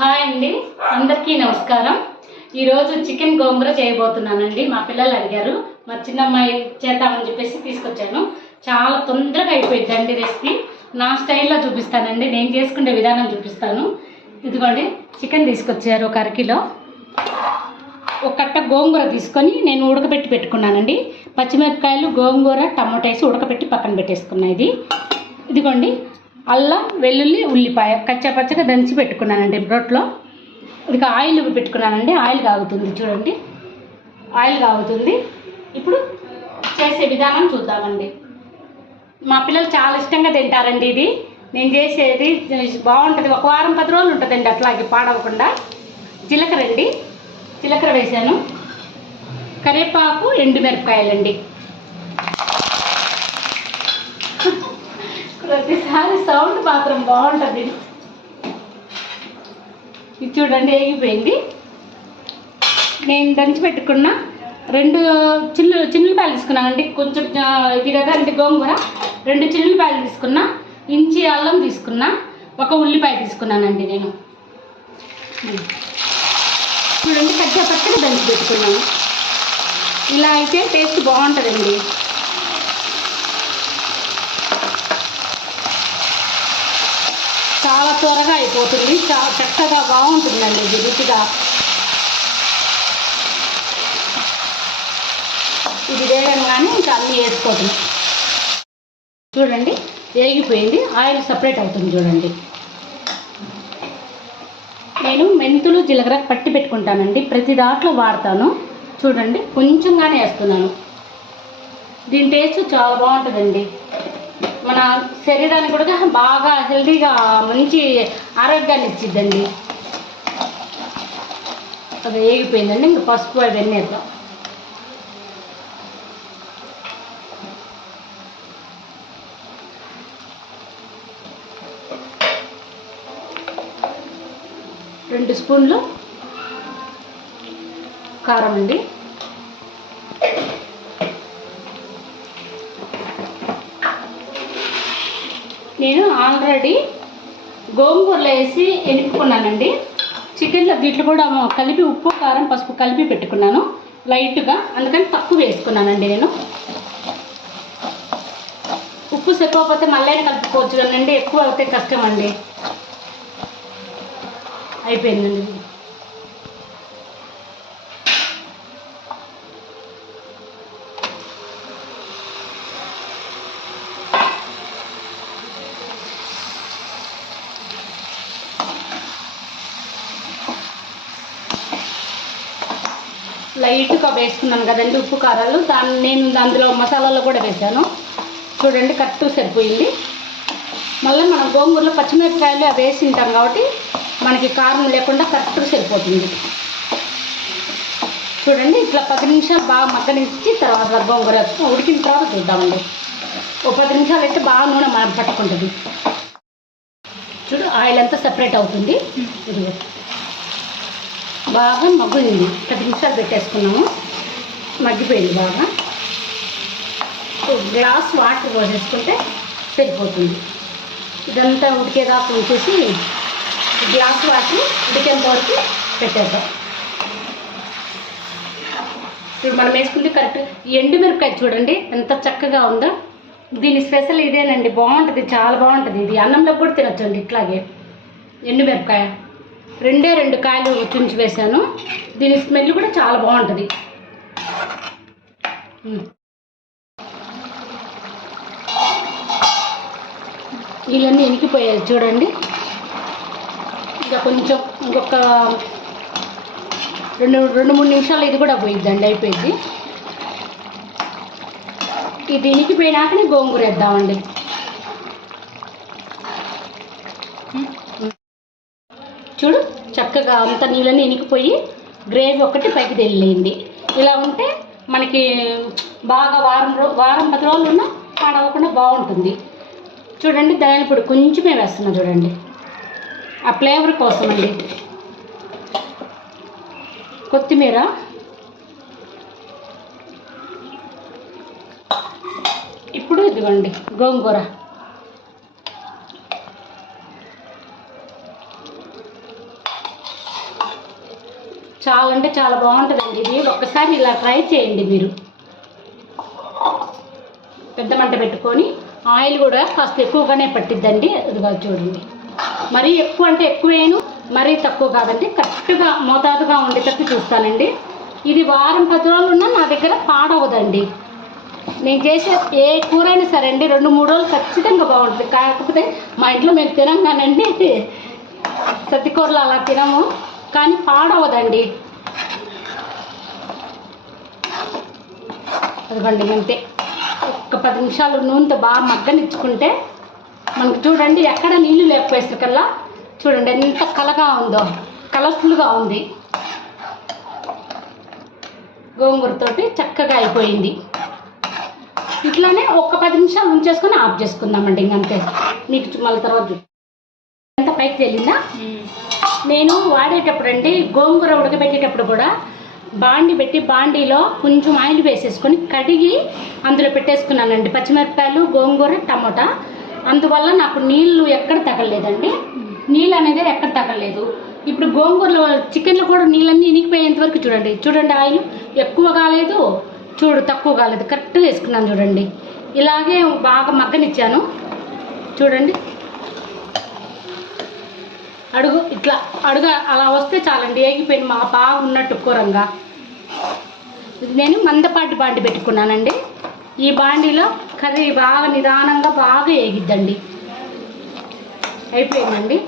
Hi అండి, అందరికీ నమస్కారం. ఈరోజు చికెన్ గోంగూర చేయబోతున్నానండి. మా పిల్లలు అడిగారు, మా చిన్నమ్మాయి చేద్దామని చెప్పేసి తీసుకొచ్చాను. చాలా తొందరగా అయిపోయిందండి రెసిపీ. నా స్టైల్లో చూపిస్తానండి, నేను చేసుకునే విధానం చూపిస్తాను. ఇదిగోండి, చికెన్ తీసుకొచ్చారు ఒక అరకిలో. ఒక కట్ట గోంగూర తీసుకొని నేను ఉడకబెట్టి పెట్టుకున్నానండి. పచ్చిమిరపకాయలు, గోంగూర, టమాటా వేసి ఉడకబెట్టి పక్కన పెట్టేసుకున్నాయి. ఇదిగోండి, అల్లం, వెల్లుల్లి, ఉల్లిపాయ కచ్చాపచ్చగా దంచి పెట్టుకున్నానండి రోట్లో. ఇక ఆయిల్ పెట్టుకున్నానండి. ఆయిల్ కాగుతుంది, చూడండి, ఆయిల్ కాగుతుంది. ఇప్పుడు చేసే విధానం చూద్దామండి. మా పిల్లలు చాలా ఇష్టంగా తింటారండి. ఇది నేను చేసేది బాగుంటుంది. ఒక వారం 10 రోజులు ఉంటుందండి అట్లాగే పాడవకుండా. జీలకర్ర అండి, జీలకర్ర వేసాను. కరివేపాకు, ఎండుమిరపకాయలండి. ప్రతిసారి సౌండ్ మాత్రం బాగుంటుంది. ఇది చూడండి, వేగిపోయింది. నేను దంచి పెట్టుకున్న 2 చిన్నులపాయలు తీసుకున్నానండి. కొంచెం ఇది కదా అంటే గోంగూర. 2 చిన్నులపాయలు తీసుకున్నా, ఇంచి అల్లం తీసుకున్నా, ఒక ఉల్లిపాయ తీసుకున్నానండి. నేను చూడండి, పచ్చగా దంచి పెట్టుకున్నాను. ఇలా అయితే టేస్ట్ బాగుంటుందండి. చాలా త్వరగా అయిపోతుంది, చాలా చక్కగా బాగుంటుందండి ఇది రుచిగా. ఇది వేయగానే ఇంకా అన్నీ వేసుకోవటం. చూడండి, వేగిపోయింది. ఆయిల్ సపరేట్ అవుతుంది. చూడండి, నేను మెంతులు, జీలకర్ర పట్టి పెట్టుకుంటానండి. ప్రతి దాంట్లో వాడతాను. చూడండి, కొంచెంగానే వేస్తున్నాను. దీని టేస్ట్ చాలా బాగుంటుందండి. మన శరీరానికి కూడా బాగా హెల్తీగా మంచి ఆరోగ్యాన్ని ఇచ్చిద్దండి. అది వేగిపోయిందండి. ఇంకా పసుపు అవన్నీ వేద్దాం. రెండు స్పూన్లు కారం అండి. నేను ఆల్రెడీ గోంగూరలో వేసి ఎనుపుకున్నానండి. చికెన్లో దీంట్లో కూడా కలిపి ఉప్పు, కారం, పసుపు కలిపి పెట్టుకున్నాను లైట్గా. అందుకని తక్కువ వేసుకున్నానండి నేను. ఉప్పు సరిపోతే మళ్ళీ కలుపుకోవచ్చు కదండి, ఎక్కువ అయితే కష్టం అండి. అయిపోయిందండి. లైట్గా వేసుకున్నాను కదండి ఉప్పు, కారాలు. నేను అందులో మసాలాలు కూడా వేసాను. చూడండి, కరెక్ట్ సరిపోయింది. మళ్ళీ మనం గోంగూరలో పచ్చిమిరపకాయలు అవి వేసి ఉంటాం కాబట్టి మనకి కారం లేకుండా కరెక్ట్గా సరిపోతుంది. చూడండి, ఇట్లా 10 నిమిషాలు బాగా మగ్గనిచ్చి తర్వాత గోంగూర ఉడికిన తర్వాత చూద్దామండి. ఓ 10 నిమిషాలు అయితే బాగా నూనె మనం పట్టుకుంటుంది. చూడు, ఆయిల్ అంతా సెపరేట్ అవుతుంది. ఇది బాగా మగ్గుంది. 10 నిమిషాలు పెట్టేసుకున్నాము. మగ్గిపోయింది బాగా. గ్లాస్ వాటర్ పోసేసుకుంటే సరిపోతుంది. ఇదంతా ఉడికేదాకా ఉంచేసి గ్లాస్ వాటర్ ఉడికేంత వరకు పెట్టేద్దాం. ఇప్పుడు మనం వేసుకుంటే కరెక్ట్. ఈ ఎండుమిరపకాయ చూడండి ఎంత చక్కగా ఉందో. దీని స్పెషల్ ఇదేనండి, బాగుంటుంది, చాలా బాగుంటుంది. ఇది అన్నంలో కూడా తినొచ్చండి ఇట్లాగే. ఎండుమిరపకాయ 2 కాయలు తుంచి వేసాను. దీని స్మెల్ కూడా చాలా బాగుంటుంది. నీళ్ళన్నీ ఎనికిపోయాయి చూడండి. ఇంకా కొంచెం ఇంకొక 2-3 నిమిషాలు ఇది కూడా పోయిద్దండి, అయిపోయింది. ఇది ఎనికిపోయినాకనే గోంగూర వేద్దామండి. చూడు, చక్కగా అంత నీళ్ళని ఎనికిపోయి గ్రేవీ ఒకటి పైకి తెల్లింది. ఇలా ఉంటే మనకి బాగా వారం 10 రోజులు ఉన్నా పాడవకుండా బాగుంటుంది. చూడండి, దాని ఇప్పుడు కొంచెమే వేస్తున్నా చూడండి, ఆ ఫ్లేవర్ కోసం అండి. కొత్తిమీర, ఇప్పుడు ఇదిగోండి గోంగూర. చాలా అంటే చాలా బాగుంటుందండి ఇది. ఒక్కసారి ఇలా ట్రై చేయండి మీరు. పెద్ద మంట పెట్టుకొని ఆయిల్ కూడా కాస్త ఎక్కువగానే పట్టిద్దండి. ఇదిగా చూడండి, మరీ ఎక్కువ అంటే ఎక్కువ వేయను, మరీ తక్కువ కాదండి, కరెక్ట్గా మోతాదుగా ఉండేటట్టు చూస్తానండి. ఇది వారం 10 రోజులు ఉన్నా నా దగ్గర పాడవదండి. నేను చేసే ఏ కూర అయినా సరే అండి 2-3 రోజులు ఖచ్చితంగా బాగుంటుంది. కాకపోతే మా ఇంట్లో మేము తినం కానండి, సతికూరలు అలా తినము, కానీ పాడవదండి. అదిగోండి అంతే. ఒక్క 10 నిమిషాలు నూనెతో బాగా మగ్గనిచ్చుకుంటే మనకు చూడండి ఎక్కడ నీళ్ళు లేకపోయేసరికల్లా చూడండి ఎంత కలగా ఉందో, కలర్ఫుల్గా ఉంది. గోంగూరతోటి చక్కగా అయిపోయింది. ఇట్లానే ఒక 10 నిమిషాలు ఉంచేసుకొని ఆఫ్ చేసుకుందామండి. ఇంకంతే. మీకు మళ్ళీ తర్వాత ఎంత పైకి తేలిందా. నేను వాడేటప్పుడు అండి గోంగూర ఉడకబెట్టేటప్పుడు కూడా బాండి పెట్టి బాండీలో కొంచెం ఆయిల్ వేసేసుకొని కడిగి అందులో పెట్టేసుకున్నానండి. పచ్చిమిరపకాయలు, గోంగూర, టమోటా. అందువల్ల నాకు నీళ్ళు ఎక్కడ తగలలేదండి. నీళ్ళు అనేది ఎక్కడ తగలలేదు. ఇప్పుడు గోంగూరలో చికెన్లో కూడా నీళ్ళన్నీ ఇనికిపోయేంత వరకు చూడండి ఆయిల్ ఎక్కువ కాలేదు, తక్కువ కాలేదు, కరెక్ట్గా వేసుకున్నాను చూడండి. ఇలాగే బాగా మగ్గనిచ్చాను చూడండి. అడుగు అలా వస్తే చాలండి, ఏగిపోయింది మా బాగా ఉన్నట్టు కూరంగా. నేను మందపాటి బాండి పెట్టుకున్నానండి. ఈ బాండీలో కర్రీ బాగా నిదానంగా బాగా ఏగిద్దండి. అయిపోయిందండి.